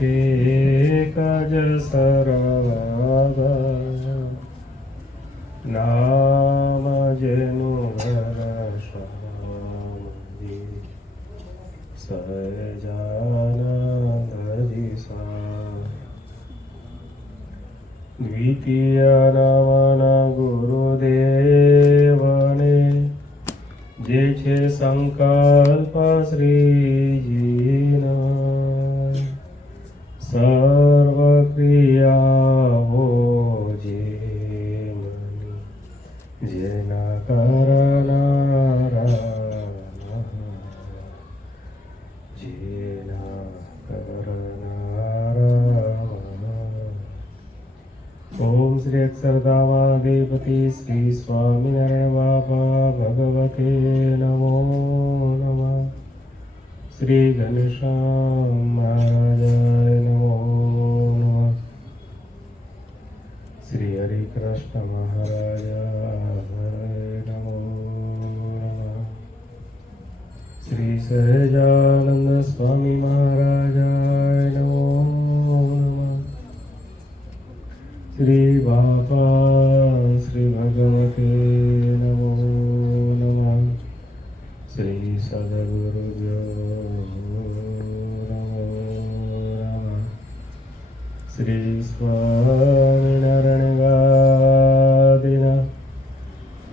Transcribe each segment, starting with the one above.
છે કજ સરવગ નામ જેનું ઘર સહજાનંદ દિશા દ્વિતીય નમન ગુરુદેવને જે છે સંકલ્પ શ્રીજીના સર્વ ક્રિયાઓ જે મની જેના કરનારા જેના કરનારા ઓમ શ્રી અક્ષરધામાધિપતિ શ્રી સ્વામિનારાયણ બાપા ભગવતે નમો નમઃ. શ્રી ઘનશ્યામ મહારાજાય નમો નમઃ. શ્રી હરિકૃષ્ણ મહારાજાય નમો નમઃ. શ્રી સહજાનંદ સ્વામી મહારાજાય નમો નમઃ. શ્રી બાપા શ્રી ભગવતે નમો નમઃ. શ્રી સદગુરુભ્યો નમો નમઃ. શ્રી સ્વામિનારાયણ ગાદિના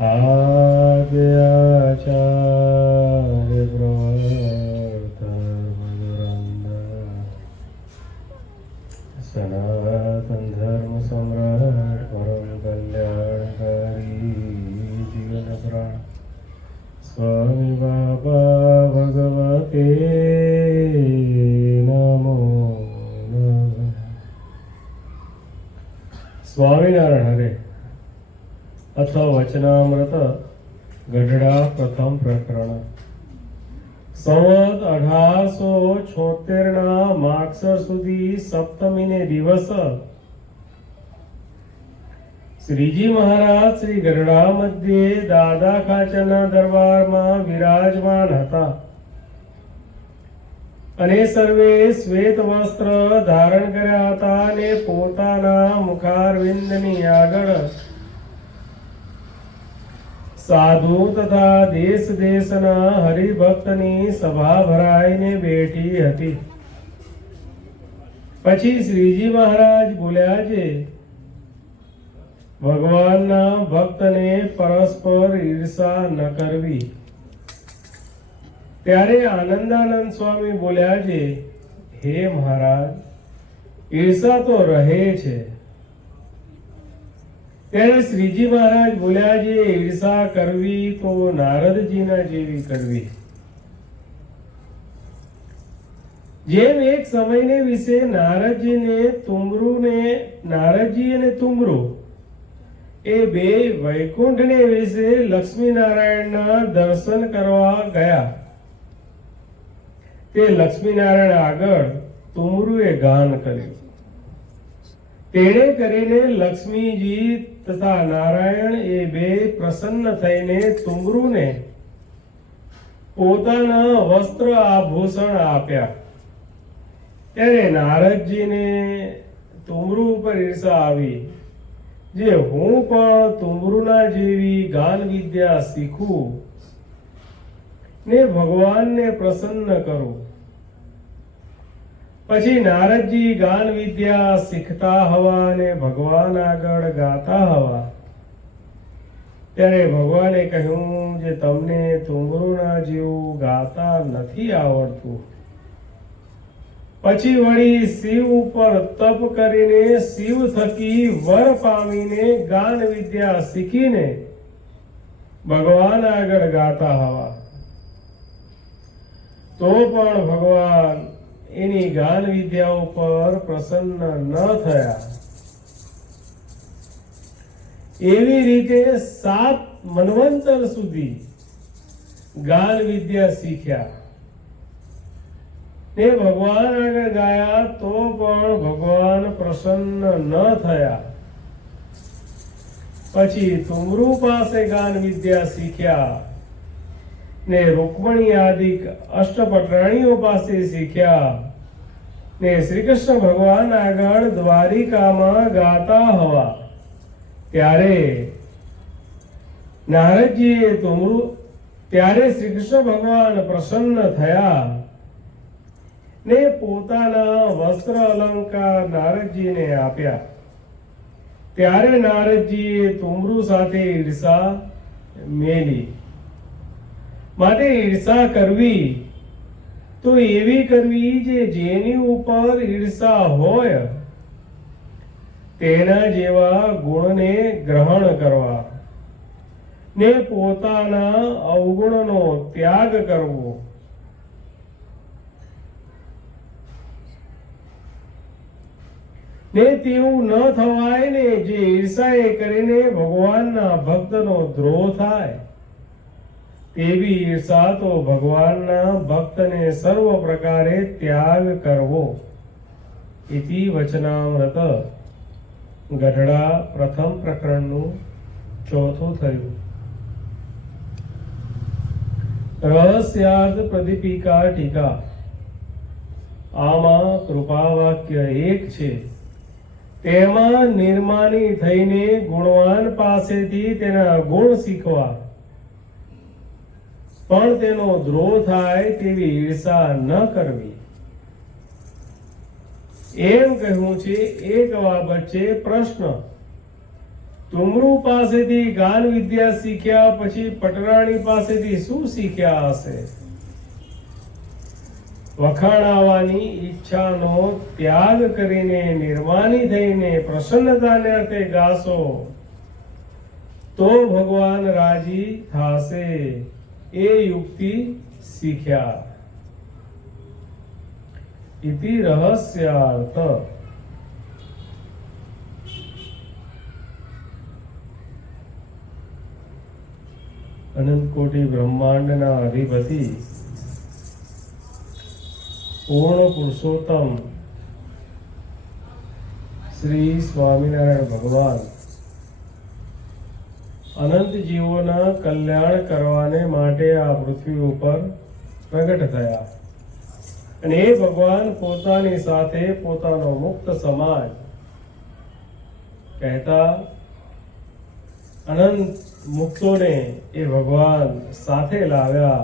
આદ્યાચાર્ય પ્રવર્તક સનાતન ધર્મ સમ્રાટ પરમ કલ્યાણકારી જીવન પ્રાણ સ્વામી બાપા ભગવતે નમો નમઃ. સ્વામિનારાયણ હરે અથ વચનામૃત ગઢડા પ્રથમ પ્રકરણ. સંવત 1876 માગસર સુધી સપ્તમીને દિવસ શ્રીજી મહારાજ શ્રી ગઢડા મધ્યે દાદા ખાચરના દરબારમાં વિરાજમાન હતા અને સર્વે શ્વેત વસ્ત્ર ધારણ કર્યા હતા અને પોતાના મુખારવિંદની આગળ સાધુ તથા દેશ દેશના હરિભક્તની સભા ભરાઈને બેઠી હતી. પછી શ્રીજી મહારાજ બોલ્યા છે, ભગવાનના ભક્તને પરસ્પર ઈર્ષા ન કરવી. ત્યારે આનંદાનંદ સ્વામી બોલ્યા છે, હે મહારાજ, ઈર્ષા તો રહે છે. ત્યારે શ્રીજી મહારાજ બોલ્યા છે, ઈર્ષા કરવી તો નારદજીના જેવી કરવી. જેમ એક સમયને વિશે નારદજી અને તુમરુ એ બે વૈકુંઠને વિશે લક્ષ્મીનારાયણના દર્શન કરવા ગયા. તે લક્ષ્મીનારાયણ આગળ તુમરુએ ગાન કર્યું. તેણે કરીને લક્ષ્મીજી તથા નારાયણ એ બે પ્રસન્ન થઈને તુમરુને પોતાના વસ્ત્ર આભૂષણ આપ્યા. ત્યારે નારદજીને તુમરુ ઉપર ઈર્ષા આવી, જે હું પણ તુમરુના જેવી ગાન વિદ્યા શીખું ને ભગવાનને પ્રસન્ન કરું. પછી નારદજી ગાન વિદ્યા શીખતા હવા અને ભગવાન આગળ ગાતા હવા. ત્યારે ભગવાને કહ્યું, જે તમને તુમરુના જેવું ગાતા નથી આવડતું. પછી વળી શિવ ઉપર તપ કરીને શિવ થકી વર પામીને ગાન વિદ્યા શીખીને ભગવાન આગળ ગાતા હવા. તો પણ ભગવાન એની ગાન વિદ્યા ઉપર પ્રસન્ન ન થયા. એવી રીતે 7 મન્વંતર સુધી ગાન વિદ્યા શીખ્યા ને ભગવાન આગળ ગાયા, તો પણ ભગવાન પ્રસન્ન ન થયા. પછી તુમરુ પાસે ગાન વિદ્યા શીખ્યા ને રૂકમણી આદિ અષ્ટપટરાણીઓ પાસે શીખ્યા. ને શ્રી કૃષ્ણ ભગવાન આગળ દ્વારિકામાં ગાતા હવા ત્યારે નારદજીએ ત્યારે શ્રી કૃષ્ણ ભગવાન પ્રસન્ન થયા ને પોતાના વસ્ત્ર અલંકાર નારદજીને આપ્યા. ત્યારે નારદજીએ તુમરુ સાથે ઈર્ષા મેલી. માટે ઈર્ષા કરવી તો એવી કરવી જેની ઉપર ઈર્ષા હોય તેના જેવા ગુણને ગ્રહણ કરવા ને પોતાના અવગુણનો ત્યાગ કરવો. ને તેવું ન થવાય ને જે ઈર્ષાએ કરીને ભગવાનના ભક્તનો દ્રોહ થાય તેવી ઈર્ષા તો ભગવાનના ભક્તને સર્વ પ્રકારે ત્યાગ કરવો. ઇતિ વચનામૃત ગઢડા પ્રથમ પ્રકરણનું ચોથું થયું. રહસ્યાર્થ પ્રદીપિકા ટીકા. આમાં કૃપા વાક્ય એક છે. તેમાં નિર્માની થઈને ગુણવાન પાસેથી તેના ગુણ શીખવા પણ તેનો દ્રોહ થાય તેવી ઈર્ષા ન કરવી એમ કહ્યું છે. એક બાબત છે પ્રશ્ન. તુમરુ પાસેથી ગાન વિદ્યા શીખ્યા પછી પટરાણી પાસેથી શું શીખ્યા હશે? વખાણાવાની ઈચ્છાનો ત્યાગ કરીને નિર્માની થઈને પ્રસન્નતાને અર્થે ગાશો તો ભગવાન રાજી થાશે એ યુક્તિ શીખ્યા. ઇતિ રહસ્યાર્થ. અનંત કોટી બ્રહ્માંડના અધિપતિ પૂર્ણ પુરુષોત્તમ શ્રી સ્વામિનારાયણ ભગવાન અનંત જીવોના કલ્યાણ કરવાને માટે આ પૃથ્વી ઉપર પ્રગટ થયા. અને એ ભગવાન પોતાની સાથે પોતાનો મુક્ત સમાજ કહેતા અનંત મુક્તોને એ ભગવાન સાથે લાવ્યા.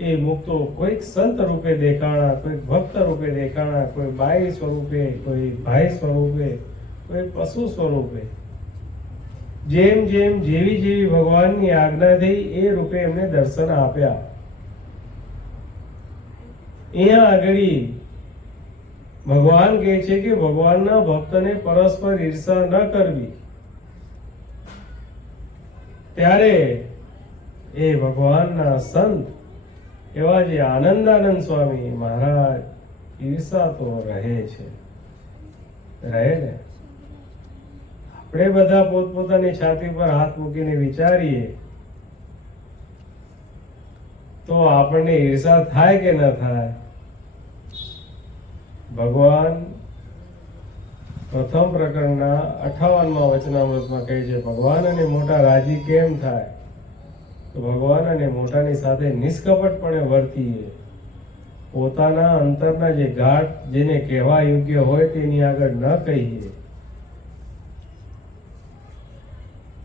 એ મુક્તો કોઈક સંત રૂપે દેખાણા, કોઈક ભક્ત રૂપે દેખાણા, કોઈ બાઈ સ્વરૂપે, કોઈ ભાઈ સ્વરૂપે, કોઈ પશુ સ્વરૂપે. જેમ જેમ જેવી જેવી ભગવાનની આજ્ઞા થઈ એ રૂપે એમને દર્શન આપ્યા. અહીંયા આગળ ભગવાન કહે છે કે ભગવાનના ભક્તને પરસ્પર ઈર્ષા ન કરવી. ત્યારે એ ભગવાનના સંત એવા જે આનંદાનંદ સ્વામી મહારાજ ઈર્ષા તો રહે છે, રહે ને. આપણે બધા પોતપોતાની છાતી પર હાથ મૂકીને વિચારીએ તો આપણને ઈર્ષા થાય કે ન થાય? ભગવાન પ્રથમ પ્રકરણના 58મા વચનામૃતમાં કહે છે ભગવાન અને મોટા રાજી કેમ થાય? તો ભગવાન અને મોટાની સાથે નિષ્કપટપણે વર્તીએ. પોતાના અંતરના જે ઘાટ જેને કહેવા યોગ્ય હોય તેની આગળ ન કહીએ.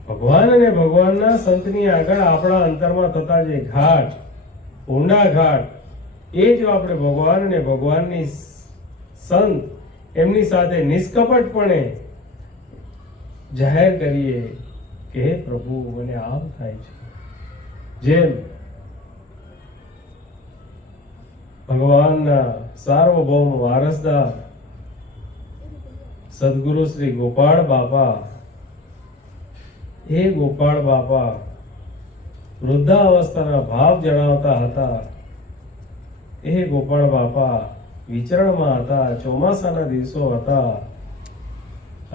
ભગવાન અને ભગવાનના સંતની આગળ આપણા અંતરમાં થતા જે ઘાટ, ઊંડા ઘાટ, એ જો આપણે ભગવાન અને ભગવાનની સંત એમની સાથે નિષ્કપટપણે જાહેર કરીએ કે હે પ્રભુ મને આમ થાય છે. જેમ ભગવાનના સાર્વભૌમ વારસદાર સદગુરુ શ્રી ગોપાળ બાપા, એ ગોપાળ બાપા વૃદ્ધાવસ્થાના ભાવ જણાવતા હતા. એ ગોપાળ બાપા વિચરણમાં હતા. ચોમાસાના દિવસો હતા.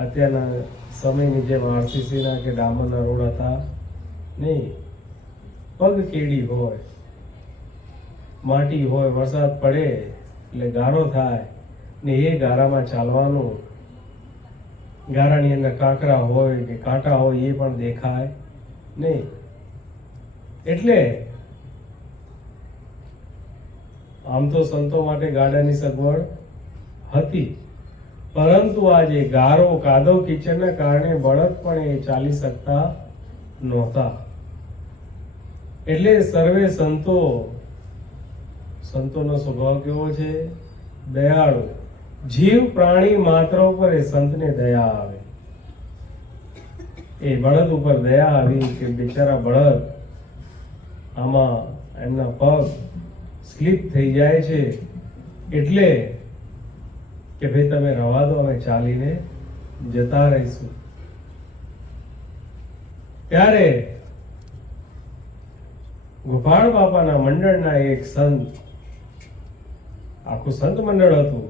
અત્યારના સમયની જેમ આરસીસીના કે ડામરના રોડ હતા નહીં. પગ કેડી હોય, માટી હોય, વરસાદ પડે એટલે ગારો થાય ને એ ગારામાં ચાલવાનું. ગારાની અંદર કાંકરા હોય કે કાંટા હોય એ પણ દેખાય નહીં. એટલે આમ તો સંતો માટે ગાડાની સગવડ હતી, પરંતુ આજે ગારો કાદવ કીચડના કારણે બળદ પણ એ ચાલી શકતા નહોતા. એટલે સર્વે સંતોનો સ્વભાવ કેવો છે? દયાળુ. જીવ પ્રાણી માત્ર ઉપર એ સંતને દયા આવે. એ બળદ ઉપર દયા આવી કે બિચારા બળદ આમાં એમના પગ સ્લીપ થઈ જાય છે, એટલે કે ભાઈ તમે રવા દો, અમે ચાલીને જતા રહીશું. ત્યારે ગોપાળ બાપાના મંડળના એક સંત, આખું સંત મંડળ હતું,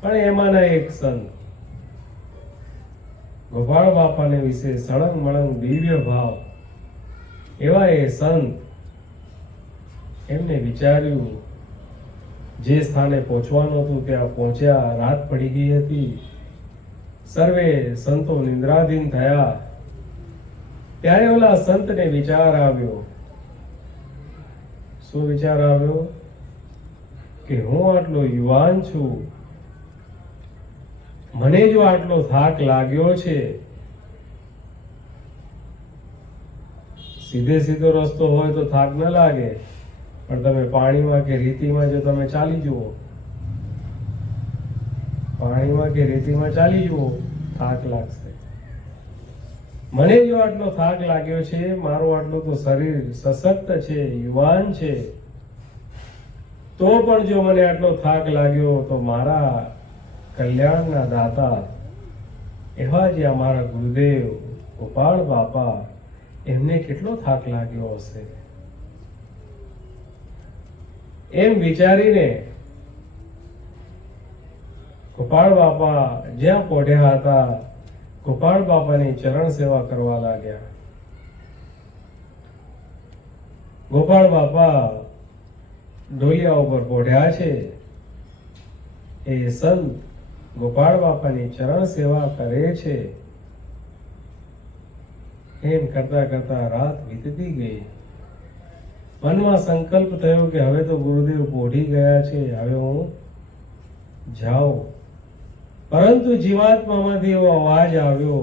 પણ એમાંના એક સંત ગોપાળ બાપાને વિશે સળંગ મળંગ દિવ્ય ભાવ એવા એ સંત, એમને વિચાર્યું જે સ્થાને પહોંચવાનું હતું ત્યાં પહોંચ્યા. રાત પડી ગઈ હતી, સર્વે સંતો નિંદ્રાધીન થયા. ત્યારે ઓલા સંતને વિચાર આવ્યો. શું વિચાર આવ્યો? કે હું આટલો યુવાન છું, મને જો આટલો થાક લાગ્યો છે, સીધો રસ્તો હોય તો થાક ન લાગે, પણ તમે પાણીમાં કે રેતીમાં જો તમે ચાલી જુઓ, પાણીમાં કે રેતીમાં ચાલી જુઓ, થાક લાગશે. મને જો આટલો થાક લાગ્યો છે, મારું આટલું તો શરીર સશક્ત છે, યુવાન છે, તો પણ જો મને આટલો થાક લાગ્યો તો મારા કલ્યાણના દાતા એવા જે અમારા ગુરુદેવ ગોપાળ બાપા, એમને કેટલો થાક લાગ્યો હશે. એમ વિચારીને ગોપાળ બાપા જ્યાં પોઢ્યા હતા, ગોપાળ બાપાની ચરણ સેવા કરવા લાગ્યા. ગોપાળ બાપા ઢોલિયા ઉપર પોઢ્યા છે. એ સંત ગોપાળ બાપાની ચરણ સેવા કરે છે. એમ કરતા કરતા રાત વીતતી ગઈ. મનમાં સંકલ્પ થયો કે હવે તો ગુરુદેવ પોઢી ગયા છે, હવે હું જાઉં. પરંતુ જીવાત્મામાંથી એવો અવાજ આવ્યો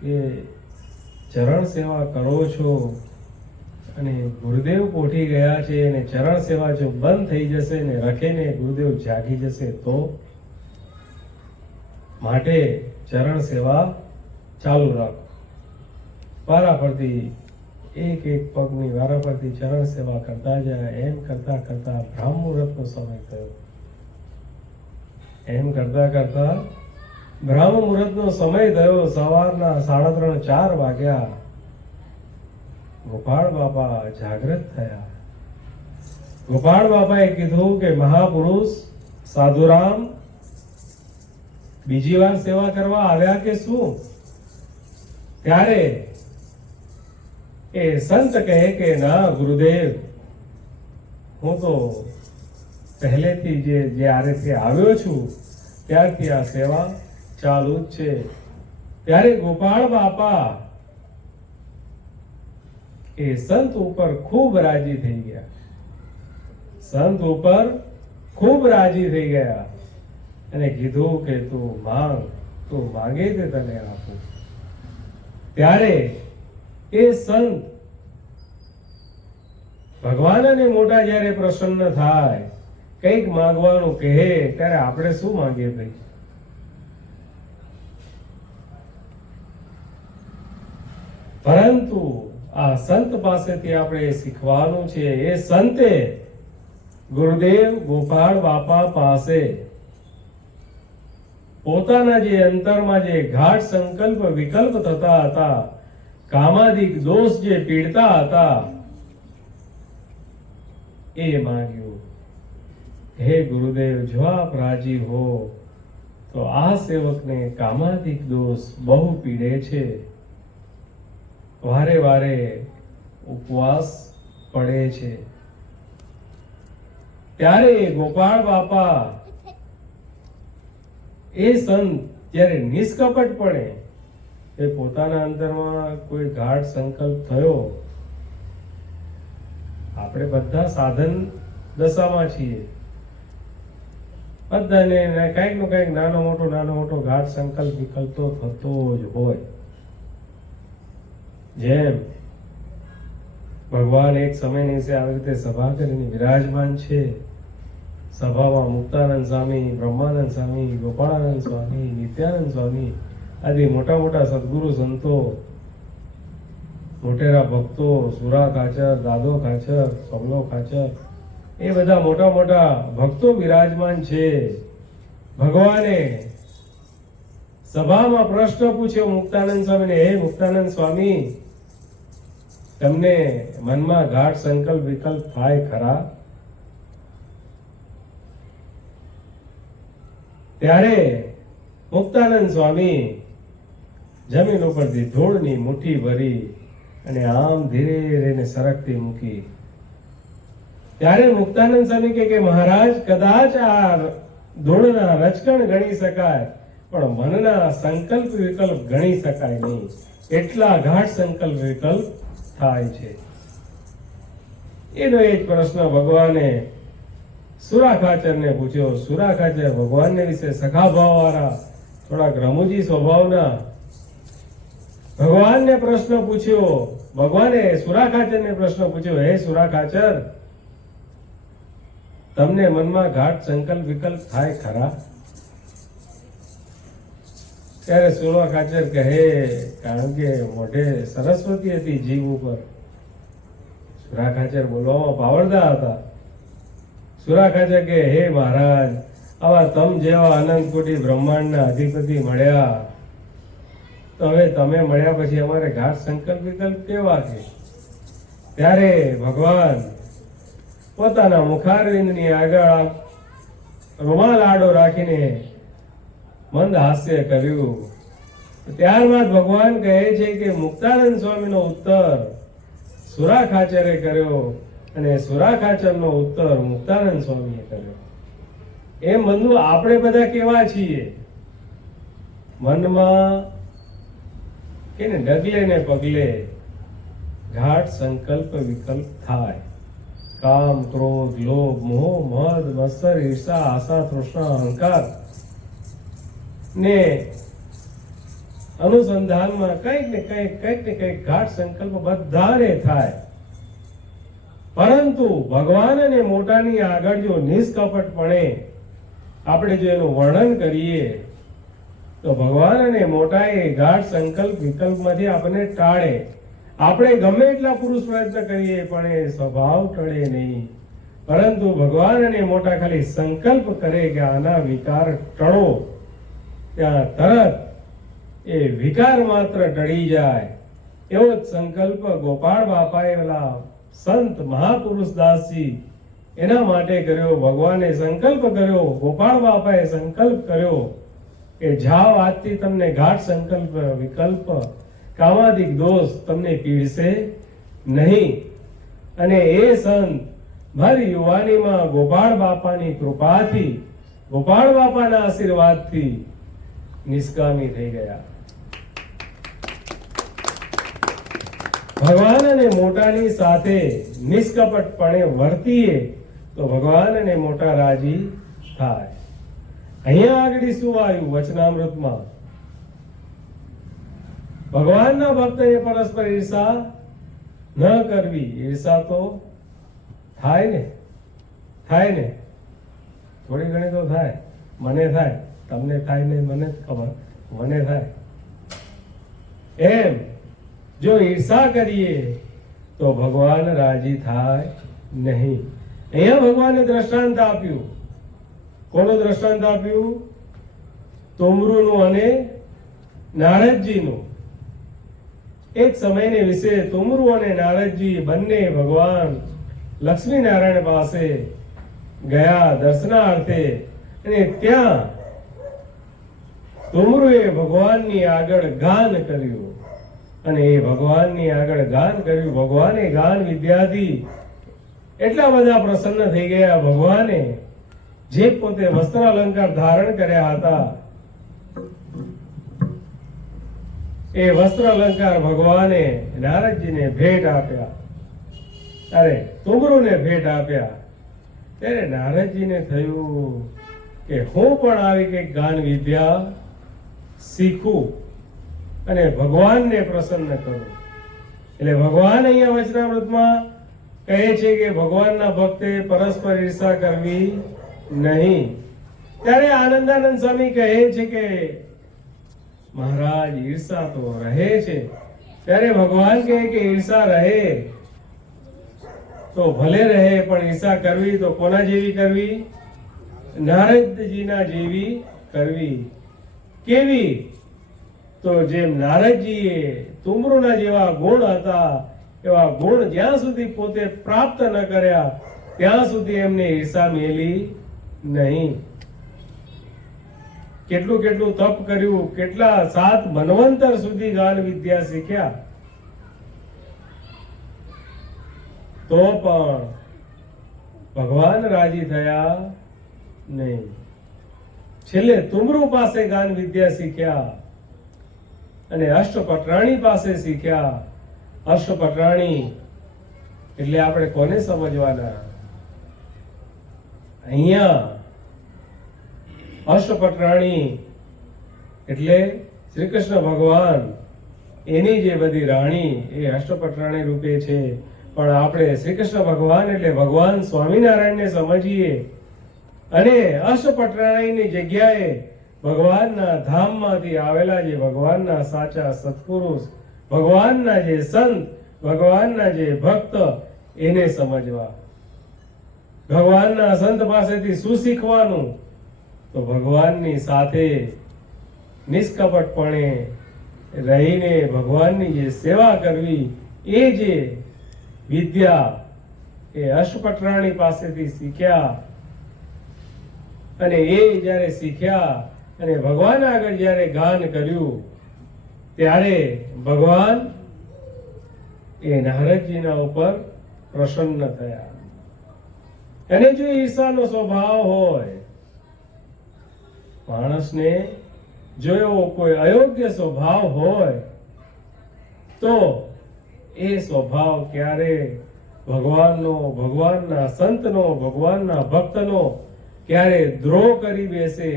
કે ચરણ સેવા કરો છો અને ગુરુદેવ પોઢી ગયા છે, અને ચરણ સેવા જો બંધ થઈ જશે ને રખેને ગુરુદેવ જાગી જશે તો માટે ચરણ સેવા ચાલુ રાખો. વારાફરતી એક પગની વારાફરતી ચરણ સેવા કરતા જાય. એમ કરતા કરતા બ્રહ્મ મુહૂર્તનો સમય થયો. એમ કરતા કરતા બ્રહ્મ મુહૂર્તનો સમય થયો. સવારના 3:30-4 વાગ્યા. ગોપાળ બાપા જાગૃત થયા. ગોપાળ બાપાએ કીધું કે મહાપુરુષ સાધુરામ બીજી વાર સેવા કરવા આવ્યા કે શું? ત્યારે એ સંત કહે કે ના ગુરુદેવ, હું તો પહેલેથી જ્યારેથી આવ્યો છું ત્યારથી આ સેવા ચાલુ જ છે. ત્યારે ગોપાળ બાપા એ સંત ઉપર ખૂબ રાજી થઈ ગયા. સંત ઉપર ખૂબ રાજી થઈ ગયા અને કીધું કે તું માંગ, તું માંગે તે તને આપું. ત્યારે એ સંત ભગવાનને મોટા જ્યારે પ્રસન્ન થાય, કંઈક માંગવાનું કહે, ત્યારે આપણે શું માંગીએ ભાઈ? પરંતુ આ સંત પાસેથી આપણે શીખવાનું છે. એ સંતે ગુરુદેવ ગોપાળ બાપા પાસે પોતાના જે અંતરમાં જે ઘાટ સંકલ્પ વિકલ્પ થતા હતા, કામાદિક દોષ જે પીડતા હતા, એ માંગ્યું. હે ગુરુદેવ, જો આપ રાજી હો તો આ સેવકને કામાદિક દોષ બહુ પીડે છે, વારે વારે ઉપવાસ પડે છે. ત્યારે ગોપાળ બાપા એ સંત જ્યારે નિષ્કપટપણે એ પોતાના અંતરમાં કોઈ ગાઢ સંકલ્પ થયો, આપણે બધા સાધન દશામાં છીએ, બધાને કંઈક નો કંઈક નાનો મોટો ગાઢ સંકલ્પ વિકલ્પ તો થતો જ હોય. જેમ ભગવાન એક સમયની વિશે આવી રીતે સભા કરીને વિરાજમાન છે. સભામાં મુક્તાનંદ સ્વામી, બ્રહ્માનંદ સ્વામી, ગોપાળાનંદ સ્વામી, નિત્યાનંદ સ્વામી આદિ મોટા સદગુરુ સંતો, મોટેરા ભક્તો, સુરા ખાચર, દાદો ખાચર, સબલો ખાચર, એ બધા મોટા ભક્તો વિરાજમાન છે. ભગવાને સભામાં પ્રશ્ન પૂછ્યો મુક્તાનંદ સ્વામીને, હે મુક્તાનંદ સ્વામી, તમને મનમાં ગાઢ સંકલ્પ વિકલ્પ થાય ખરા? ત્યારે મુક્તાનંદ સ્વામી જમીન ઉપરથી ધૂળની મુઠ્ઠી ભરી અને આમ ધીરે ધીરે સરકતી મૂકી. ત્યારે મુક્તાનંદ સ્વામી કે મહારાજ, કદાચ આ ધૂળના રચકણ ગણી શકાય પણ મનના સંકલ્પ વિકલ્પ ગણી શકાય નહીં. એટલા ગાઢ સંકલ્પ વિકલ્પ થાય છે. એનો એક પ્રશ્ન ભગવાને સુરાખાચરને પૂછ્યો. સુરાખાચર ભગવાનને વિશે સખા ભાવવાળા, થોડાક રમૂજી સ્વભાવના, ભગવાનને પ્રશ્ન પૂછ્યો. ભગવાને સુરાખાચરને પ્રશ્ન પૂછ્યો, હે સુરાખાચર, તમને મનમાં ગાઢ સંકલ્પ વિકલ્પ થાય ખરા? ત્યારે સુરાખાચર કહે, કારણ કે મોઢે સરસ્વતી હતી જીવ ઉપર. સુરાખાચર બોલવામાં પાવરદા હતા. સુરાખાચર કે, હે મહારાજ, આવા તમ જેવા અનંત કોટી બ્રહ્માંડના અધિપતિ મળ્યા, તો હવે તમે મળ્યા પછી અમારે ગાઢ સંકલ્પ વિકલ્પ કેવા છે? ત્યારે ભગવાન પોતાના મુખારવિંદની આગળ રૂમાલ આડો રાખીને મંદ હાસ્ય કર્યું. ત્યારબાદ ભગવાન કહે છે કે મુક્તાનંદ સ્વામીનો ઉત્તર સુરાખાચરે કર્યો અને સુરાખાચરનો ઉત્તર મુક્તાનંદ સ્વામીએ કર્યો. એમ બંધુ આપણે બધા કેવા છીએ? મનમાં કે ડગલે ને પગલે ગાઢ સંકલ્પ વિકલ્પ થાય. કામ, ક્રોધ, લોભ, મોહ, મદ, મત્સર, ઈર્ષા, આશા, તૃષ્ણા, અહંકાર ને અનુસંધાનમાં કંઈક ને કંઈક ગાઢ સંકલ્પ બધાને થાય. પરંતુ ભગવાન અને મોટાની આગળ જો નિષ્કપટપણે આપણે જો એનું વર્ણન કરીએ તો ભગવાન અને મોટાએ ગાઢ સંકલ્પ વિકલ્પમાંથી આપણને ટાળે. આપણે ગમે એટલા પુરુષ પ્રયત્ન કરીએ પણ એ સ્વભાવ ટળે નહીં. પરંતુ ભગવાન અને મોટા ખાલી સંકલ્પ કરે કે આના વિકાર ટળો, ત્યાં તરત એ વિકાર માત્ર ટળી જાય. એવો જ સંકલ્પ ગોપાળ બાપાએ ઓલા સંત મહાપુરુષ દાસજી એના માટે કર્યો. ભગવાને સંકલ્પ કર્યો, ગોપાળ બાપાએ સંકલ્પ કર્યો કે જાઓ, આજથી તમને ગાઢ સંકલ્પ વિકલ્પ કામાદિક દોષ તમને પીડશે નહીં. અને એ સંત ભર યુવાનીમાં ગોપાળ બાપાની કૃપાથી, ગોપાળ બાપાના આશીર્વાદથી નિષ્કામી થઈ ગયા. ભગવાન અને મોટાની સાથે નિષ્કપટપણે વર્તીએ તો ભગવાન અને મોટા રાજી થાય. અહીંયા આગળ શું આવ્યું વચનામૃતમાં? ભગવાનના ભક્તને પરસ્પર ઈર્ષા ન કરવી. ઈર્ષા તો થાય ને, થોડી ઘણી તો થાય. મને થાય, તમને થાય નહીં, મને ખબર, મને થાય. એમ જો ઈર્ષા કરીએ તો ભગવાન રાજી થાય નહીં. અહીંયા ભગવાને દ્રષ્ટાંત આપ્યું. કોનું દ્રષ્ટાંત આપ્યું? તુમરુનું અને નારદજીનું. એક સમયને વિશે તુમરુ અને નારદજી બંને ભગવાન લક્ષ્મીનારાયણ પાસે ગયા દર્શનાર્થે, અને ત્યાં તુમરુએ ભગવાનની આગળ ગાન કર્યું. અને એ ભગવાનની આગળ ગાન કર્યું. ભગવાને ગાન વિદ્યાથી એટલા બધા પ્રસન્ન થઈ ગયા. ભગવાને જે પોતે વસ્ત્ર અલંકાર ધારણ કર્યા હતા એ વસ્ત્ર અલંકાર ભગવાને નારદજીને ભેટ આપ્યા. અરે તુમરુને ભેટ આપ્યા. ત્યારે નારદજીને થયું કે હું પણ આવી કંઈક ગાન વિદ્યા શીખું અને ભગવાનને પ્રસન્ન કરું. એટલે ભગવાન અહીંયા વચનામૃતમાં કહે છે કે ભગવાનના ભક્તે પરસ્પર ઈર્ષા કરવી નહીં. ત્યારે આનંદાનંદ સ્વામી કહે છે કે મહારાજ ઈર્ષા તો રહે છે. ત્યારે ભગવાન કહે કે ઈર્ષા રહે તો ભલે રહે, પણ ઈર્ષા કરવી તો કોના જેવી કરવી? નારદજીના જેવી કરવી. કેવી? તો જેમ નારદજીએ તુમ્રુના જેવા ગુણ હતા એવા ગુણ જ્યાં સુધી પોતે પ્રાપ્ત ન કર્યા ત્યાં સુધી એમને ઈર્ષા મેલી નહીં. કેટલું કેટલું તપ કર્યું, કેટલા 7 મન્વંતર સુધી ગાન વિદ્યા શીખ્યા, તો પણ ભગવાન રાજી થયા નહીં. છેલ્લે તુમરુ પાસે ગાન વિદ્યા શીખ્યા અને અષ્ટપટરાણી પાસે શીખ્યા. અષ્ટપટરાણી એટલે આપણે કોને સમજવાના? અહીંયા અષ્ટપટરાણી એટલે શ્રી કૃષ્ણ ભગવાન, એની જે બધી રાણી એ અષ્ટપટરાણી રૂપે છે. પણ આપણે શ્રી કૃષ્ણ ભગવાન એટલે ભગવાન સ્વામિનારાયણને સમજીએ અને અષ્ટપટરાણીની જગ્યાએ ભગવાનના ધામમાંથી આવેલા જે ભગવાનના સાચા સત્પુરુષ, ભગવાનના જે સંત, ભગવાનના જે ભક્ત, એને સમજવા. ભગવાનના સંત પાસેથી શું શીખવાનું? તો ભગવાનની સાથે નિષ્કપટપણે રહીને ભગવાનની જે સેવા કરવી, એ જે વિદ્યા એ અષ્ટપટરાણી પાસેથી શીખ્યા. અને એ જ્યારે શીખ્યા અને ભગવાન આગળ જ્યારે ગાન કર્યું ત્યારે ભગવાન એ નારદજીના ઉપર પ્રસન્ન થયા. અને જો ઈર્ષાનો સ્વભાવ હોય માણસને, જો એવો કોઈ અયોગ્ય સ્વભાવ હોય તો એ સ્વભાવ ક્યારે ભગવાનનો, ભગવાનના સંતનો, ભગવાનના ભક્તનો ક્યારે દ્રોહ કરી બેસે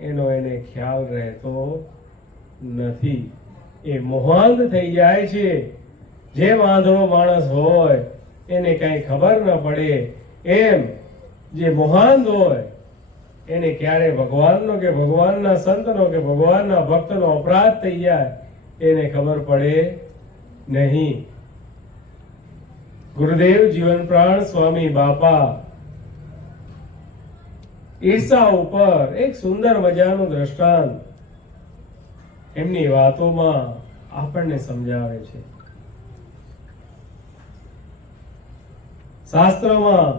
એનો એને ખ્યાલ રહેતો નથી. એ મોહાંધ થઈ જાય છે. જેમ આંધળો માણસ હોય એને કઈ ખબર ન પડે, એમ જે મોહાંધ હોય એને ક્યારે ભગવાનનો કે ભગવાનના સંતનો કે ભગવાનના ભક્તનો અપરાધ થઈ જાય એને ખબર પડે નહીં. ગુરુદેવ જીવન પ્રાણ સ્વામી બાપા ઈર્ષા ઉપર એક સુંદર મજાનું દ્રષ્ટાંત એમની વાતોમાં આપણને સમજાવે છે. શાસ્ત્રમાં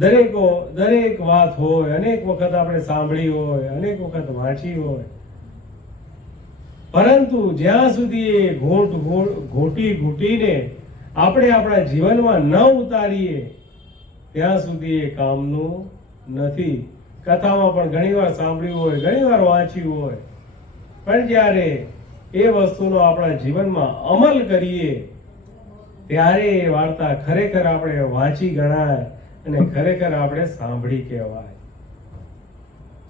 દરેક વાત હોય, અનેક વખત આપણે સાંભળી હોય, અનેક વખત વાંચી હોય, પરંતુ જ્યાં સુધી એ ઘૂંટીને આપણે આપણા જીવનમાં ન ઉતારીએ ત્યાં સુધી એ કામનું નથી. કથામાં પણ ઘણીવાર સાંભળ્યું હોય, ઘણીવાર વાંચ્યું હોય, પણ જ્યારે એ વસ્તુનો આપણા જીવનમાં અમલ કરીએ ત્યારે એ વાર્તા ખરેખર આપણે વાંચી ગણાય અને ખરેખર આપણે સાંભળી કહેવાય.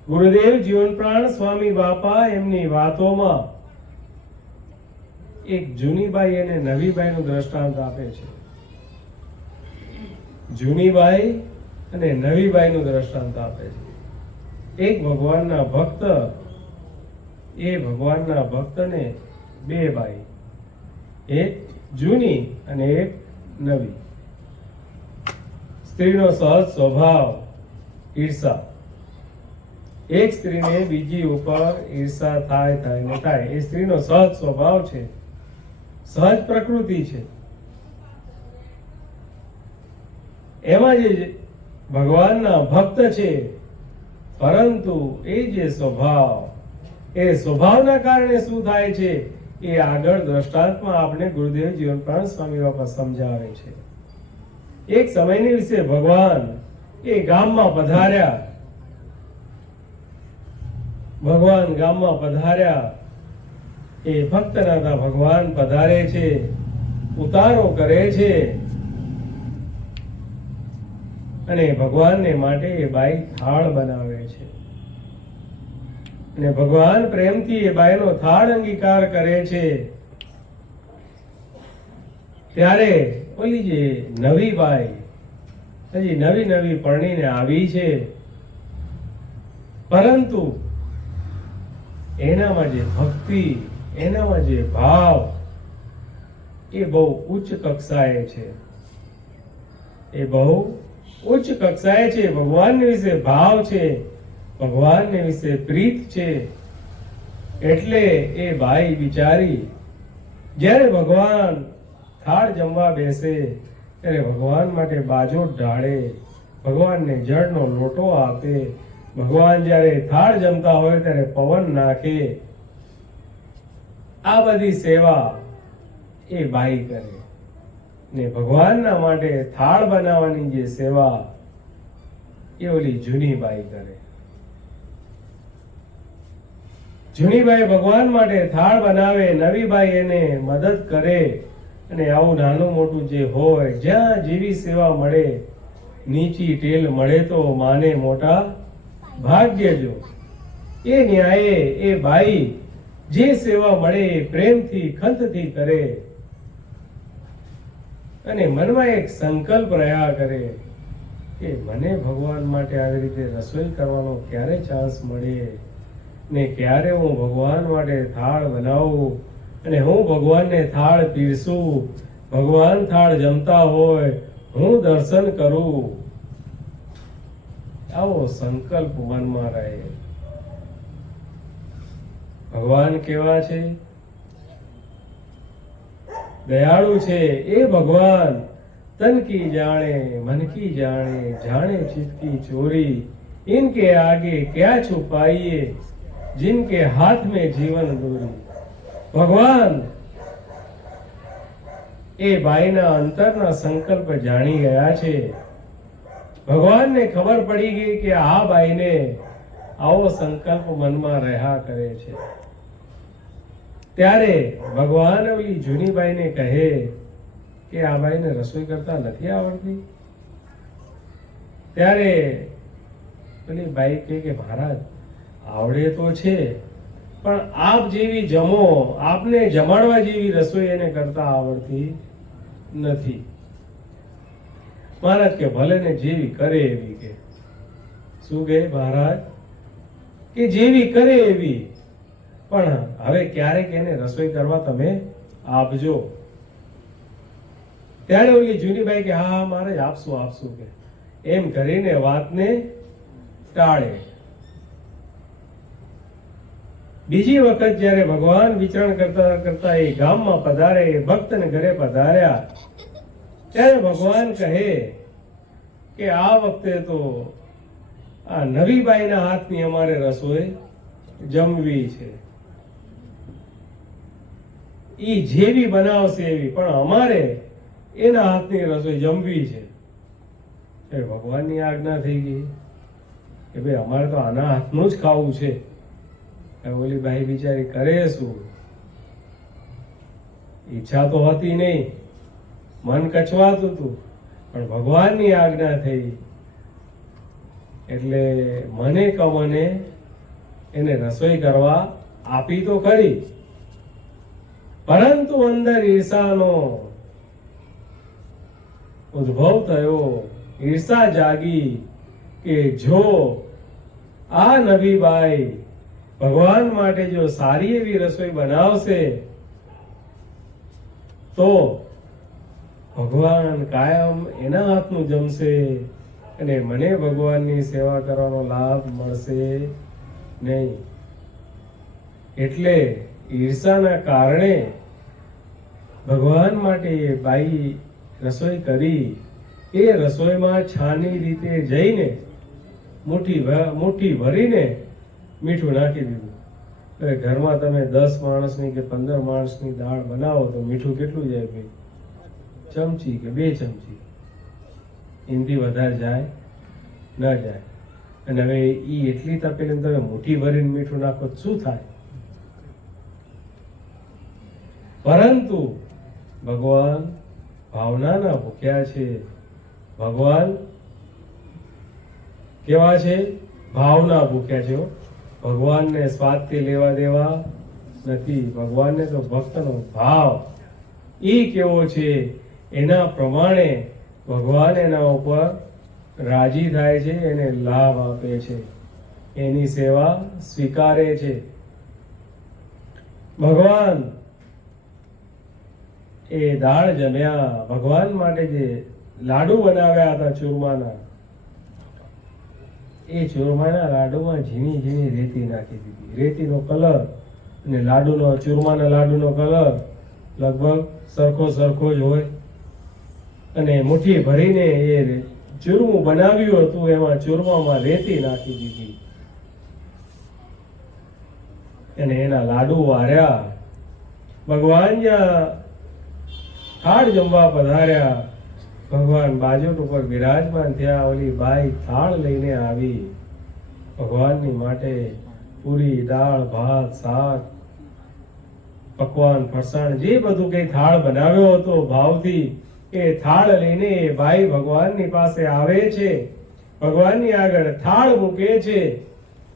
ગુરુદેવ જીવન પ્રાણ સ્વામી બાપા એમની વાતોમાં એક જૂનીબાઈ અને નવીબાઈનું દ્રષ્ટાંત આપે છે. જૂનીબાઈ અને નવીબાઈનું દ્રષ્ટાંત આપે છે. એક ભગવાનના ભક્ત, એ ભગવાનના ભક્તને 2 બાઈ, એક જૂની અને એક નવી. સ્ત્રીનો સહજ સ્વભાવ ઈર્ષા. એક સ્ત્રીને બીજી ઉપર ઈર્ષા થાય ને થાય. એ સ્ત્રીનો સહજ સ્વભાવ છે, સહજ પ્રકૃતિ છે. એમાં જે ભગવાનના ભક્ત છે, પરંતુ એ જે સ્વભાવ, એ સ્વભાવના કારણે શું થાય છે એ આગળ દ્રષ્ટાંતમાં આપણે ગુરુદેવ જીવન પ્રાણ સ્વામી બાપા સમજાવે છે. એક સમયની વિશે ભગવાન એ ગામમાં પધાર્યા. ભગવાન ગામમાં પધાર્યા. એ ભક્તના હતા ભગવાન પધારે છે, ઉતારો કરે છે. અને ભગવાનને માટે એ બાઈ થાળ બનાવે છે અને ભગવાન પ્રેમથી એ બાઈનો થાળ અંગીકાર કરે છે. ત્યારે ઓલી જે નવી બાઈ હજી નવી નવી પરણીને આવી છે, પરંતુ એનામાં જે ભક્તિ, એનામાં જે ભાવ એ બહુ ઉચ્ચ કક્ષાએ છે. એ બહુ ઉચ્ચ કક્ષાએ છે. ભગવાન વિશે ભાવ છે, ભગવાન વિશે પ્રીત છે. એટલે એ બાઈ બિચારી જ્યારે ભગવાન થાળ જમવા બેસે ત્યારે ભગવાન માટે બાજોટ ઢાળે, ભગવાનને જળનો લોટો આપે, ભગવાન જ્યારે થાળ જમતા હોય ત્યારે પવન નાખે. આ બધી સેવા એ બાઈ કરે ને ભગવાનના માટે થાળ બનાવવાની જે સેવા એ ઓલી જૂની બાઈ કરે. જૂની બાઈ ભગવાન માટે થાળ બનાવે, નવી બાઈ એને મદદ કરે. અને આવું નાનું મોટું જે હોય, જ્યાં જેવી સેવા મળે, નીચી ટેલ મળે તો માને મોટા ભાગ્ય જો. એ ન્યાયે એ બાઈ જે સેવા મળે એ પ્રેમથી ખંતથી કરે અને મનમાં એક સંકલ્પ રહ્યા કરે કે મને ભગવાન માટે આવી રીતે રસોઈ કરવાનો ક્યારે ચાન્સ મળે ને ક્યારે હું ભગવાન માટે થાળ બનાવું અને હું ભગવાનને થાળ પીરસું, ભગવાન થાળ જમતા હોય હું દર્શન કરું. આવો સંકલ્પ મનમાં રહે. ભગવાન કેવા છે? દયાળુ છે. એ ભગવાન तन की जाने मन की जाने, जाने चित की चोरी, इनके आगे क्या छुपाइए, जिनके हाथ में जीवन दूरी. भगवान એ બાઈના અંતરના સંકલ્પ જાણી ગયા છે. ભગવાનને ખબર પડી ગઈ કે આ બાઈને આવો સંકલ્પ મનમાં રહ્યા કરે છે. ત્યારે ભગવાન ઓલી જૂની બાઈને કહે કે આ બાઈને રસોઈ કરતા નથી આવડતી. ત્યારે પેલી બાઈ કહે કે મહારાજ આવડે તો છે, પણ આપ જેવી જમો, આપને જમાડવા જેવી રસોઈ એને કરતા આવડતી નથી. મહારાજ કે ભલે ને જેવી કરે એવી. કે શું કે મહારાજ? કે જેવી કરે એવી, પણ હવે ક્યારેક એને રસોઈ કરવા તમે આપજો. ત્યારે ઓલી જૂની બાઈ કે હા હા મહારાજ આપશું આપશું. કે એમ કરીને વાતને ટાળે. બીજી વખત જ્યારે ભગવાન વિચરણ કરતા કરતા એ ગામમાં પધારે, એ ભક્તને ઘરે પધાર્યા, ત્યારે ભગવાન કહે કે આ વખતે તો આ નવી બાઈના હાથની અમારે રસોઈ જમવી છે. ઈ જેવી બનાવશે એવી, પણ અમારે એના હાથની રસોઈ જમવી છે. એ ભગવાનની આજ્ઞા થઈ ગઈ કે ભાઈ અમારે તો આના હાથનું જ ખાવું છે. ઓલી બાઈ બિચારી કરે શું? ઈચ્છા તો હતી નહીં, મન કચવાતું હતું, પણ ભગવાનની આજ્ઞા થઈ એટલે મને કમને એને રસોઈ કરવા આપી તો ખરી, પરંતુ અંદર ઈર્ષાનો ઉદ્ભવ થયો. ઈર્ષા જાગી કે જો આ નવી બાઈ ભગવાન માટે જો સારી એવી રસોઈ બનાવશે તો ભગવાન કાયમ એના હાથનું જમશે અને મને ભગવાનની સેવા કરવાનો લાભ મળશે નહીં. એટલે ઈર્ષાના કારણે ભગવાન માટે એ બાઈ રસોઈ કરી. એ રસોઈમાં છાની રીતે જઈને મુઠ્ઠી ભરીને મીઠું નાખી દીધું. હવે ઘરમાં તમે 10 માણસની કે 15 માણસની દાળ બનાવો તો મીઠું કેટલું જાય ભાઈ? ચમચી કે 2 ચમચી, એનાથી વધારે જાય ન જાય. અને હવે ઈ એટલી તપેલી તમે મુઠ્ઠી ભરીને મીઠું નાખો શું થાય? પરંતુ ભગવાન ભાવનાના ભૂખ્યા છે. ભગવાન કેવા છે? ભાવના ભૂખ્યા છે હો. ભગવાનને સ્વાદથી લેવા દેવા નથી. ભગવાનને તો ભક્તનો ભાવ એ કેવો છે એના પ્રમાણે ભગવાન એના ઉપર રાજી થાય છે, એને લાભ આપે છે, એની સેવા સ્વીકારે છે. ભગવાન એ દાળ જમ્યા, ભગવાન માટે જે લાડુ બનાવ્યા હતા ચૂરમાના, એ ચૂરમાના લાડુમાં ઝીણી ઝીણી રેતી નાખી દીધી. રેતીનો કલર અને લાડુનો, ચૂરમાના લાડુનો કલર લગભગ સરખો જ હોય. અને મુઠ્ઠી ભરીને એ ચૂરમું બનાવ્યું હતું, એમાં ચૂરમામાં રેતી નાખી દીધી અને એના લાડુ વાર્યા. ભગવાન જ્યાં થાળ જમવા પધાર્યા, ભગવાન બાજોટ ઉપર બિરાજમાન થયા. ઓલી બાઈ થાળ લઈને આવી ભગવાનની માટે. પૂરી, દાળ, ભાત, શાક, પકવાન, ફરસાણ, જે બધું કઈ થાળ બનાવ્યો હતો ભાવથી, એ થાળ લઈને એ બાઈ ભગવાનની પાસે આવે છે, ભગવાનની આગળ થાળ મૂકે છે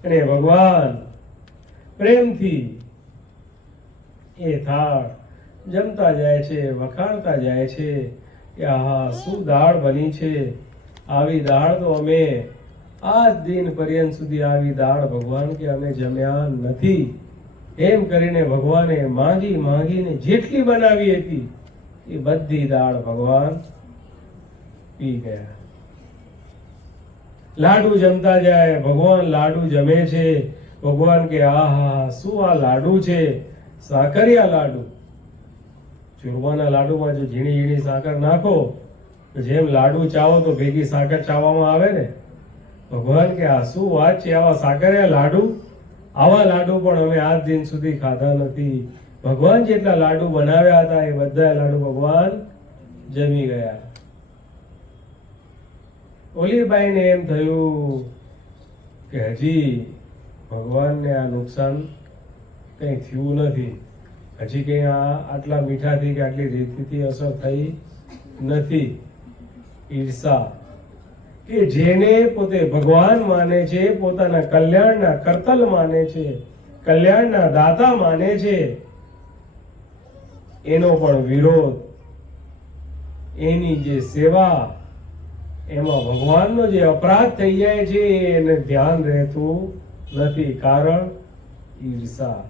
અને ભગવાન પ્રેમથી એ થાળ જમતા જાય છે, વખાણતા જાય છે કે આહા શું દાળ બની છે, આવી દાળ તો અમે આજ દિન પર્યંત સુધી આવી દાળ ભગવાન કે અમે જમ્યા નથી. એમ કરીને ભગવાને માંગીને જેટલી બનાવી હતી એ બધી દાળ ભગવાન પી ગયા. લાડુ જમતા જાય, ભગવાન લાડુ જમે છે. ભગવાન કે આહા શું આ લાડુ છે, સાકરિયા લાડુ. ચૂરમાના લાડુમાં જો ઝીણી ઝીણી સાકર નાખો તો જેમ લાડુ ચાવો તો ભેગી સાકર ચાવવામાં આવે ને. ભગવાન કે આ શું વાત છે, આવા સાકરિયા લાડુ, આવા લાડુ પણ અમે આજ દિન સુધી ખાધા નથી. ભગવાન જેટલા લાડુ બનાવ્યા હતા એ બધા લાડુ ભગવાન જમી ગયા. ઓલી બાઈને એમ થયું કે હજી ભગવાનને આ નુકસાન કંઈ થયું નથી, હજી કંઈ આટલા મીઠાથી કે આટલી રીતિથી અસર થઈ નથી. ઈર્ષા કે જેને પોતે ભગવાન માને છે, પોતાના કલ્યાણના કરતલ માને છે, કલ્યાણના દાતા માને છે, એનો પણ વિરોધ, એની જે સેવા, એમાં ભગવાનનો જે અપરાધ થઈ જાય છે એને ધ્યાન રહેતું નથી. કારણ ઈર્ષા.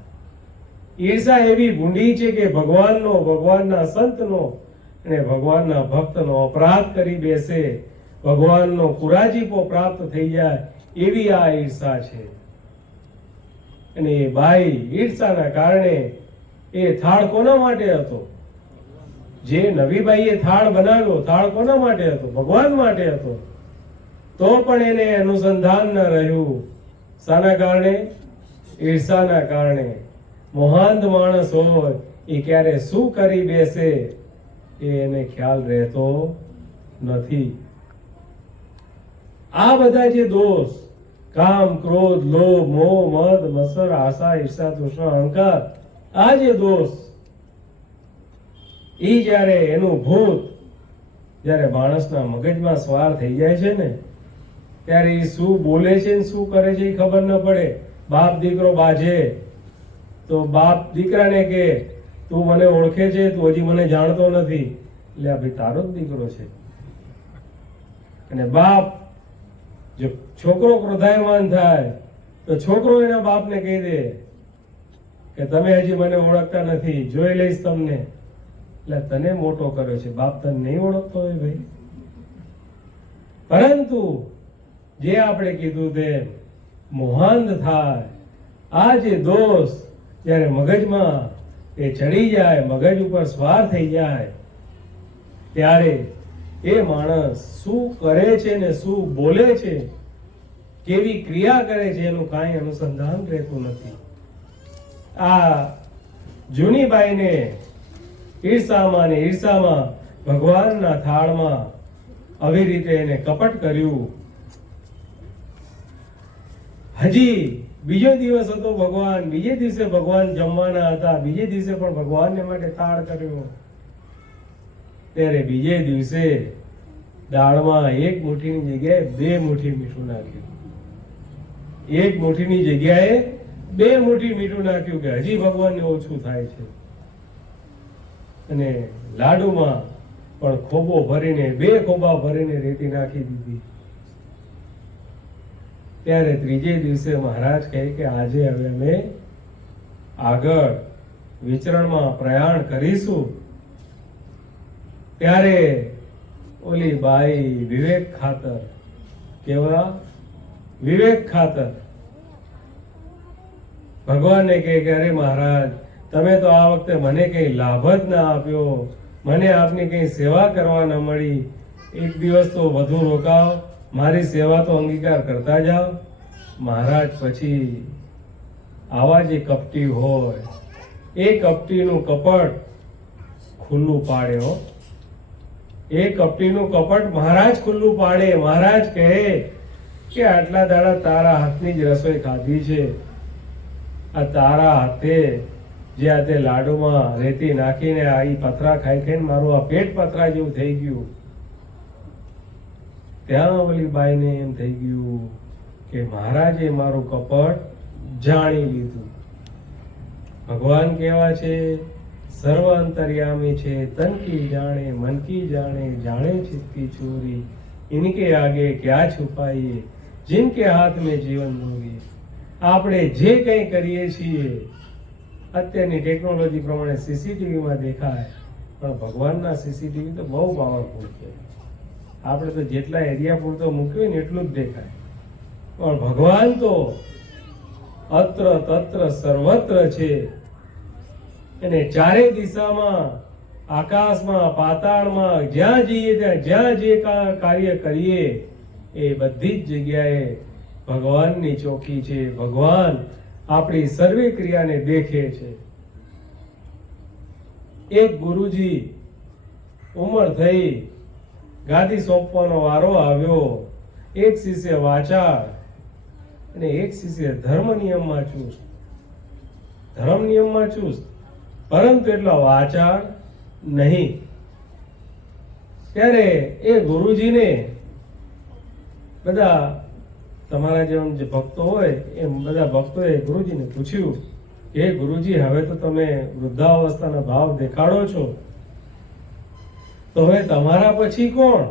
ઈર્ષા એવી ભૂંડી છે કે ભગવાનનો, ભગવાનના સંતનો અને ભગવાનના ભક્તનો અપરાધ કરી બેસે, ભગવાનનો કુરાજીપો પ્રાપ્ત થઈ જાય એવી આ ઈર્ષા છે. અને એ બાઈ ઈર્ષાના કારણે એ થાળ કોના માટે હતો? જે નવી બાઈએ થાળ બનાવ્યો, થાળ કોના માટે હતો? ભગવાન માટે હતો. તો પણ એને અનુસંધાન ન રહ્યું. શાના કારણે? ઈર્ષાના કારણે. મોહાંધ માણસ હોય એ ક્યારે શું કરી બેસે એને ખ્યાલ રહેતો નથી. આ બધા જે દોષ, કામ, ક્રોધ, લોભ, મોહ, મદ, મત્સર, આશા, ઈર્ષા, તૃષ્ણા, અહંકાર, આ જે દોષ, એ જ્યારે એનું ભૂત જ્યારે માણસના મગજમાં સવાર થઈ જાય છે ને, ત્યારે એ શું બોલે છે ને શું કરે છે એ ખબર ન પડે. બાપ દીકરો બાજે તો બાપ દીકરાને કે તું મને ઓળખે છે, તું હજી મને જાણતો નથી. એટલે આ ભાઈ તારો જ દીકરો છે. અને બાપ, જો છોકરો ક્રોધાયમાન થાય તો છોકરો એના બાપને કહી દે કે તમે હજી મને ઓળખતા નથી, જોઈ લઈશ તમને. એટલે તને મોટો કર્યો છે, બાપ તને નહીં ઓળખતો હોય ભાઈ. પરંતુ જે આપણે કીધું તેમ મોહાંધ થાય, આ જે દોષ જ્યારે મગજમાં એ ચડી જાય, મગજ ઉપર સવાર થઈ જાય, ત્યારે એ માણસ શું કરે છે ને શું બોલે છે, કેવી ક્રિયા કરે છે એનું કાંઈ અનુસંધાન રહેતું નથી. આ જૂની બાઈને ઈર્ષામાં ને ઈર્ષામાં ભગવાનના થાળમાં આવી રીતે એને કપટ કર્યું. હજી બીજો દિવસ હતો, ભગવાન બીજે દિવસે ભગવાન જમવાના હતા, બીજે દિવસે પણ ભગવાનને માટે થાળ કર્યો. ત્યારે બીજે દિવસે દાળમાં એક મુઠ્ઠીની જગ્યાએ 2 મુઠ્ઠી મીઠું નાખ્યું. એક મુઠ્ઠીની જગ્યાએ 2 મુઠ્ઠી મીઠું નાખ્યું કે હજી ભગવાનને ઓછું થાય છે. અને લાડુમાં પણ ખોબો ભરીને 2 ખોબા ભરીને રેતી નાખી દીધી. ત્યારે ત્રીજે દિવસે મહારાજ કહે કે આજે હવે અમે આગળ વિચરણમાં પ્રયાણ કરીશું. ત્યારે ઓલી બાઈ વિવેક ખાતર, કેવા વિવેક ખાતર ભગવાનને કહે કે અરે મહારાજ, તમે તો આ વખતે મને કઈ લાભ જ ના આપ્યો, મને આપની કઈ સેવા કરવા ન મળી. એક દિવસ તો વધુ રોકાવ, મારી સેવા તો અંગીકાર કરતા જાઓ. મહારાજ પછી આવા જે કપટી હોય એ કપટીનું કપટ ખુલ્લું પાડે હો. એ કપટીનું કપટ મહારાજ ખુલ્લું પાડે. મહારાજ કહે કે આટલા દાડા તારા હાથની જ રસોઈ ખાધી છે, આ તારા હાથે જે આ તે લાડુમાં રેતી નાખીને આ પથરા ખાઈ ખાઈને મારું આ પેટ પથરા જેવું થઈ ગયું. ત્યાં ઓલી બાઈને એમ થઈ ગયું કે મહારાજે મારું કપટ જાણી લીધું. ભગવાન કેવા છે? સર્વ અંતર્યામી છે, તન કી જાણે મન કી જાણે, જાણે ચિત્ત કી ચોરી, ઇનકે આગે ક્યાં છુપાઈએ, जिनके हाथ में जीवन होगी. આપણે જે કંઈ કરીએ છીએ અત્યારની ટેકનોલોજી પ્રમાણે સીસીટીવીમાં દેખાય, પણ ભગવાનના સીસીટીવી તો બહુ પાવરફુલ છે. આપણે તો જેટલા એરિયા પૂરતો મૂક્યો ને એટલું જ દેખાય, પણ ભગવાન તો અત્ર તત્ર સર્વત્ર છે. અને ચારે દિશામાં, આકાશમાં, પાતાળમાં, જ્યાં જઈએ ત્યાં, જ્યાં જે કાર્ય કરીએ એ બધી જ જગ્યાએ ભગવાનની ચોકી છે. ભગવાન આપણી સર્વે ક્રિયાને દેખે છે. એક ગુરુજી ઉંમર થઈ, ગાદી સોંપવાનો વારો આવ્યો. એક શિષ્ય વાચાળ અને એક શિષ્ય ધર્મ નિયમમાં ચુસ્ત. ધર્મ નિયમમાં ચુસ્ત પરંતુ એટલો વાચાળ નહીં. ત્યારે એ ગુરુજીને બધા તમારા જેવા જે ભક્તો હોય એમ બધા ભક્તોએ ગુરુજીને પૂછ્યું કે ગુરુજી, હવે તો તમે વૃદ્ધાવસ્થાના ભાવ દેખાડો છો, તો હવે તમારા પછી કોણ?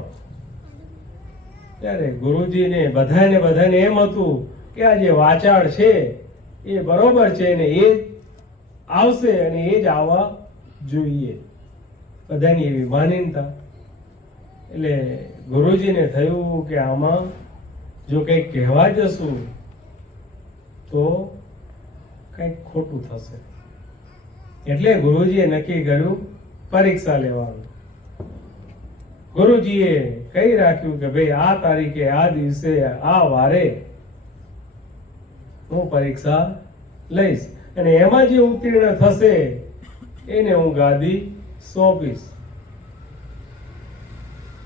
ત્યારે ગુરુજીને બધાને એમ હતું કે આ જે વાચાળ છે એ બરોબર છે ને એ આવશે અને એ જ આવવા જોઈએ. બધાની એવી માનીનતા. એટલે ગુરુજીને થયું કે આમાં જો કંઈક કહેવા જશું તો કંઈક ખોટું થશે. એટલે ગુરુજીએ નક્કી કર્યું પરીક્ષા લેવાનું. ગુરુજીએ કહી રાખ્યું કે ભાઈ આ તારીખે, આ દિવસે, આ વારે હું પરીક્ષા લઈશ અને એમાં જે ઉત્તીર્ણ થશે એને હું ગાદી સોંપીશ.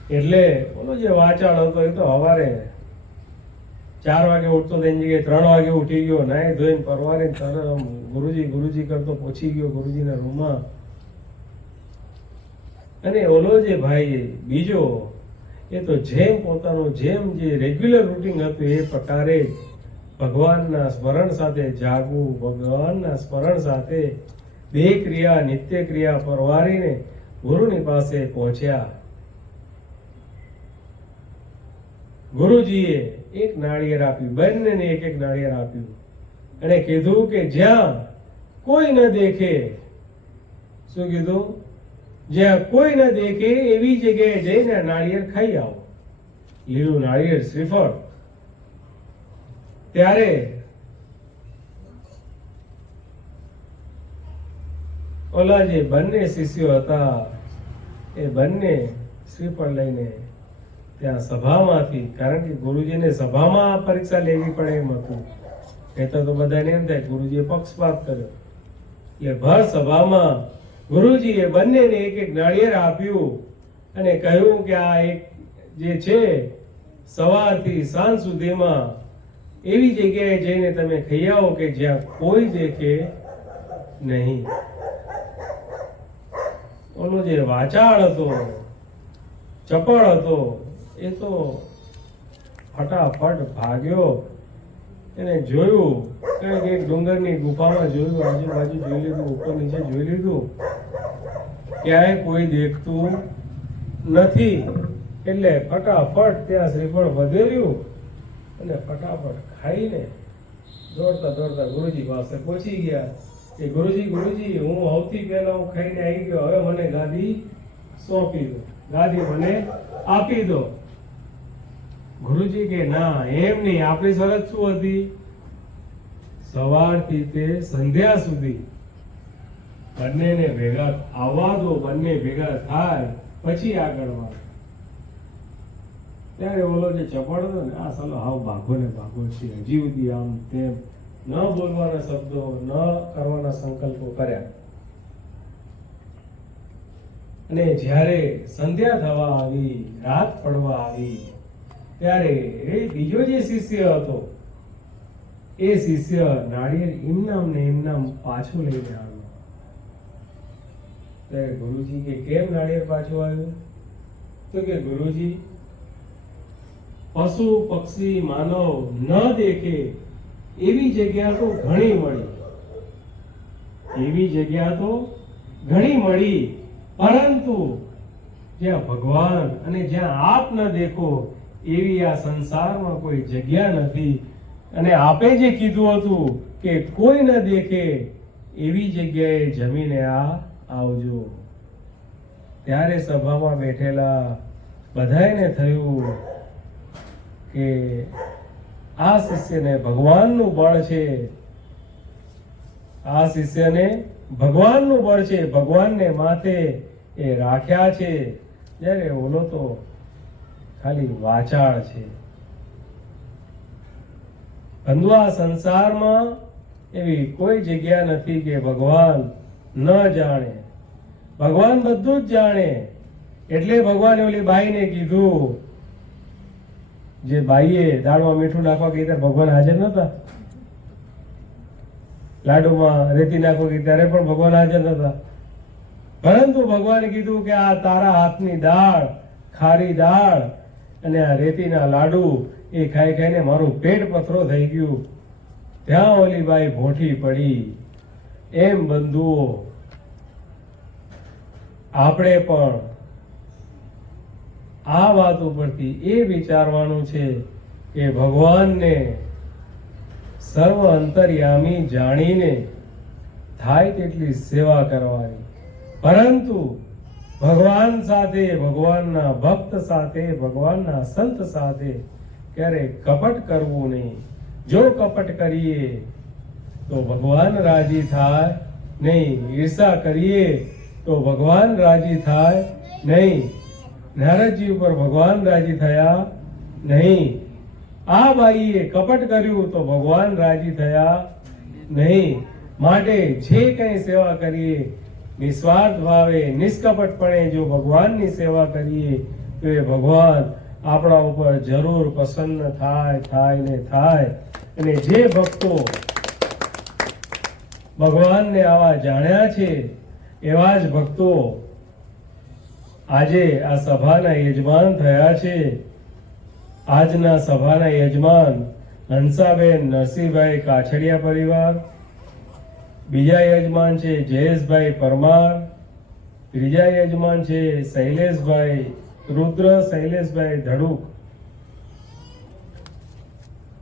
એટલે ઓલો જે વાચાળ હતો એ તો સવારે 4 વાગે ઉઠતો તેની જગ્યાએ 3 વાગે ઉઠી ગયો, નાઈ ધોઈને પરવારે ગુરુજી કરતો પહોંચી ગયો ગુરુજીના રૂમમાં. અને ઓલો જે ભાઈ બીજો એ તો જેમ પોતાનું જેમ જે રેગ્યુલર રૂટીન હતું એ પ્રકારે ભગવાનના સ્મરણ સાથે જાગવું, ભગવાનના સ્મરણ સાથે બે ક્રિયા, નિત્ય ક્રિયા પરવારીને ગુરુની પાસે પહોંચ્યા. ગુરુજીએ એક નાળિયેર આપ્યું, બંનેને એક એક નાળિયેર આપ્યું અને કીધું કે જ્યાં કોઈ ન દેખે, શું કીધું? જ્યાં કોઈ ન દેખે એવી જગ્યાએ જઈને નાળિયેર ખાઈ આવો, લીલું નાળિયેર, શ્રીફળ. ત્યારે ઓલા જે બંને શિષ્યો હતા એ બંને શ્રીફળ લઈને ત્યાં સભામાંથી, કારણ કે ગુરુજીને સભામાં પરીક્ષા લેવી પડે એમ હતું, એ તો બધાને એમ થાય ગુરુજીએ પક્ષપાત કર્યો. એટલે ભર સભામાં ગુરુજીએ બંનેને એક એક નાળિયેર આપ્યું અને કહ્યું કે આ એક જે છે સવારથી સાંજ સુધીમાં એવી જગ્યાએ જઈને તમે ખાઈ આવો કે જ્યાં કોઈ દેખે નહીં. ઓલો જે વાચાળ હતો, ચપળ હતો, એ તો ફટાફટ ભાગ્યો એને જોયું, કંઈક એક ડુંગરની ગુફામાં જોયું, આજુબાજુ જોઈ લીધું, ઉપર નીચે જોઈ લીધું, ક્યાંય કોઈ દેખતું નથી. એટલે ફટાફટ ત્યાં શ્રીફળ વધેર્યું અને ફટાફટ ખાઈને દોડતા દોડતા ગુરુજી પાસે પહોંચી ગયા કે ગુરુજી, હું સૌથી પહેલા હું ખાઈને આવી ગયો, હવે મને ગાદી સોંપી દો, ગાદી મને આપી દો. ગુરુજી કે ના, એમ નહીં, આપણી શરત શું હતી? સવારથી તે સંધ્યા સુધી બંનેને ભેગા આવવા દો, બંને ભેગા થાય પછી આગળ વાત. ત્યારે ઓલો જે ચપળ હતો ને, આ સાલો હાવ ભાગો ને ભાગો છે, હજી સુધી આમ તેમ ન બોલવાના શબ્દો, ન કરવાના સંકલ્પો કર્યા. અને જ્યારે સંધ્યા થવા આવી, રાત પડવા આવી, ત્યારે એ બીજો જે શિષ્ય હતો, એ શિષ્ય નાળિયેર ઇમનામ ને ઇમનામ પાછું લઈને આવ્યો. ત્યારે ગુરુજી કે કેમ નાળિયેર પાછું આવ્યું? તો કે ગુરુજી, પશુ પક્ષી માનવ ન દેખે એવી જગ્યા તો ઘણી મળી, એવી જગ્યા તો ઘણી મળી, પરંતુ જ્યાં ભગવાન અને જ્યાં આપ ન દેખો એવી આ સંસારમાં કોઈ જગ્યા નથી. અને આપે જે કીધું હતું કે કોઈ ન દેખે એવી જગ્યાએ જમીને આવજો. ત્યારે સભામાં બેઠેલા બધાયને થયું કે આ શિષ્યને ભગવાનનું બળ છે, આ શિષ્યને ભગવાનનું બળ છે, ભગવાનને માથે એ રાખ્યા છે, જ્યારે ઓલો તો ખાલી વાચાળ છે. બંધુ, આ સંસારમાં એવી કોઈ જગ્યા નથી કે ભગવાન ન જાણે. ભગવાન બધું જ જાણે. એટલે ભગવાને ઓલી બાઈને કીધું, જે બાઈએ દાળમાં મીઠું નાખવા કહી ત્યારે ભગવાન હાજર નતા, લાડુમાં રેતી નાખવા કહી ત્યારે પણ ભગવાન હાજર નતા, પરંતુ ભગવાને કીધું કે આ તારા હાથની દાળ, ખારી દાળ અને આ રેતીના લાડુ એ ખાઈ ખાઈને મારું પેટ પથરો થઈ ગયું. ત્યાં ઓલી બાઈ ભોઠી પડી. એમ બંધુઓ, આપણે પણ આ વાત ઉપરથી એ વિચારવાનું છે કે ભગવાનને સર્વ અંતર્યામી જાણીને થાય તેટલી સેવા કરવાની, પરંતુ ભગવાન સાથે, ભગવાનના ભક્ત સાથે, ભગવાનના સંત સાથે ક્યારે કપટ કરવું નહીં. જો કપટ કરીએ તો ભગવાન રાજી થાય નહીં, ઈર્ષા કરીએ તો ભગવાન રાજી થાય નહીં. નારદજી ઉપર ભગવાન રાજી થયા નહીં. આ બાઈએ કપટ કર્યું તો ભગવાન રાજી થયા નહીં. માટે જે કંઈ સેવા કરીએ નિસ્વાર્થ ભાવે, નિષ્કપટપણે જો ભગવાનની સેવા કરીએ તો એ ભગવાન આપણા ઉપર જરૂર પ્રસન્ન થાય ને થાય. અને જે ભક્તો ભગવાનને આવા જાણ્યા છે એવા જ ભક્તો આજે આ સભાના યજમાન થયા છે. આજના સભાના યજમાન હંસાબેન નરસિંહભાઈ કાછડિયા પરિવાર, બીજા યજમાન છે જયેશભાઈ પરમાર, ત્રીજા યજમાન છે શૈલેષભાઈ રુદ્ર શૈલેષભાઈ ધડુક.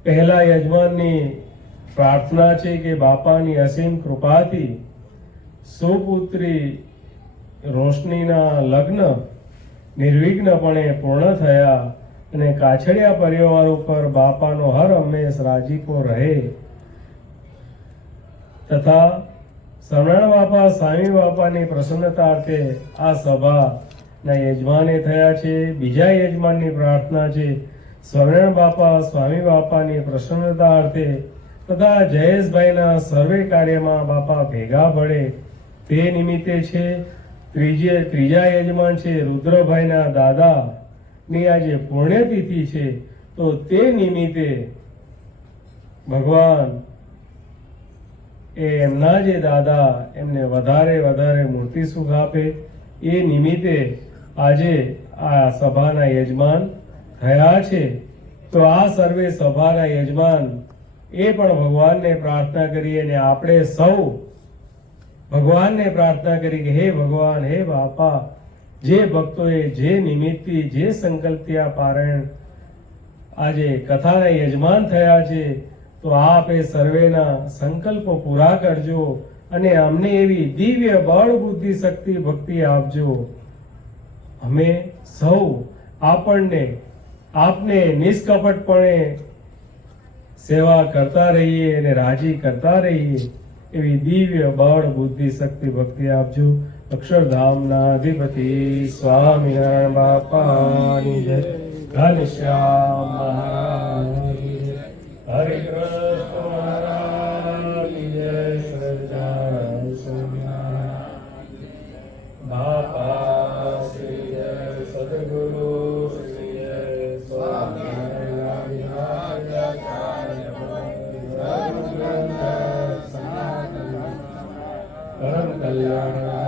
પહેલા યજમાનની પ્રાર્થના છે કે બાપાની અસીમ કૃપાથી સુપુત્રી રોશનીના લગ્ન નિર્વિઘ્નપણે પૂર્ણ થયા અને કાછડિયા પરિવાર ઉપર બાપાનો હર હંમેશ રાજીપો રહે, તથા સ્વામિનારાયણ બાપા, સ્વામી બાપાની પ્રસન્નતાર્થે આ સભાના યજમાને થયા છે. બીજા યજમાનની પ્રાર્થના છે સ્વામિનારાયણ બાપા, સ્વામી બાપાની પ્રસન્નતાર્થે તથા જયેશભાઈના સર્વે કાર્યમાં બાપા ભેગા પડે તે નિમિત્તે છે. ત્રીજા યજમાન છે રુદ્રભાઈના દાદાની આજે પુણ્યતિથિ છે, તો તે નિમિત્તે ભગવાન એમના જે દાદા એમને વધારે મૂર્તિ સુખ આપે એ નિમિત્તે આજે આ સભાના યજમાન થયા છે. તો આ સર્વે સભાના યજમાન એ પણ ભગવાનને પ્રાર્થના કરીએ અને આપણે સૌ ભગવાનને પ્રાર્થના કરી કે હે ભગવાન, હે બાપા, જે ભક્તોએ જે નિમિત્તથી જે સંકલ્પથી આ પારાયણ આજે કથાના યજમાન થયા છે, તો આપ એ સર્વેના સંકલ્પો પૂરા કરજો અને અમને એવી દિવ્ય બળ બુદ્ધિ શક્તિ ભક્તિ આપજો. અમે સૌ આપને નિષ્કપટપણે સેવા કરતા રહીએ અને રાજી કરતા રહીએ એવી દિવ્ય બળ બુદ્ધિ શક્તિ ભક્તિ આપજો. અક્ષરધામના અધિપતિ સ્વામિનારાયણ બાપાની જય. ઘનશ્યામ મહારાજની જય. હરે કૃષ્ણ મહારાજની જય. સહજાનંદ સ્વામિનારાયણ બાપા શ્રી જય. સદગુરુ શ્રી જય. સ્વામિનારાયણ પરમ કલ્યાણ